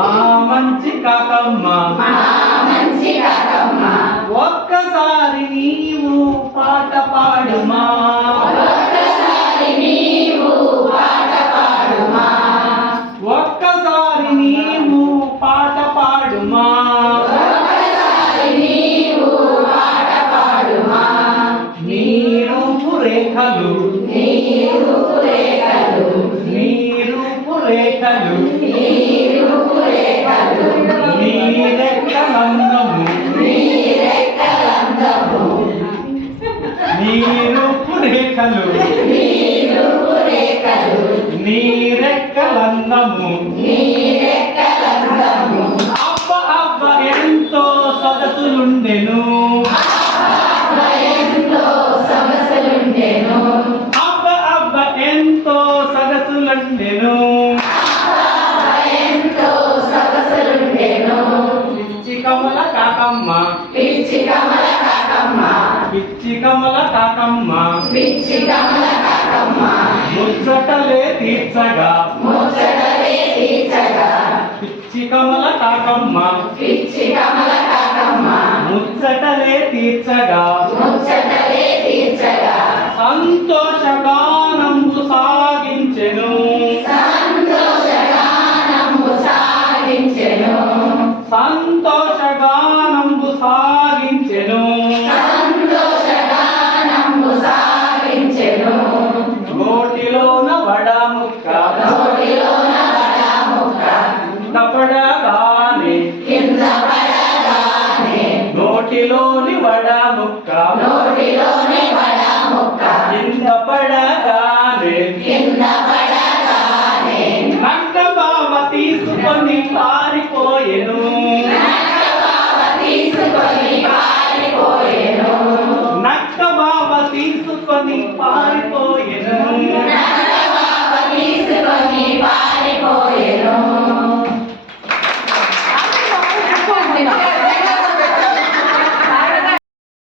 మా మంచి కాకమ్మ ఒక్కసారి నీవు పాట పాడుమా ఒక్కసారి నీవు పాట పాడుమా నీ రూపురేఖలు నీ రూపురేఖలు నీ రెక్కలందము నీ రూపురేఖలు నీ రెక్కలందము అబ్బ అబ్బ ఎంతో సొగసులుండెను అబ్బ అబ్బ ఎంతో సొగసులుండెను పిచ్చి కమల కాకమ్మ పిచ్చి కమల కాకమ్మ ముచ్చటలే తీర్చగా పిచ్చి కమల కాకమ్మ ముచ్చటలే తీర్చగా సంతోషగానంబు సాగించెను సంతోషగానంబు సాగించెను నోటిలోన వడముక్క కింద పడగానే నోటిలోని వడముక్క కింద పడగానే నక్క బావ తీసుకొని పారిపోయెను నక్క బావ తీసుకొని పారిపోయెను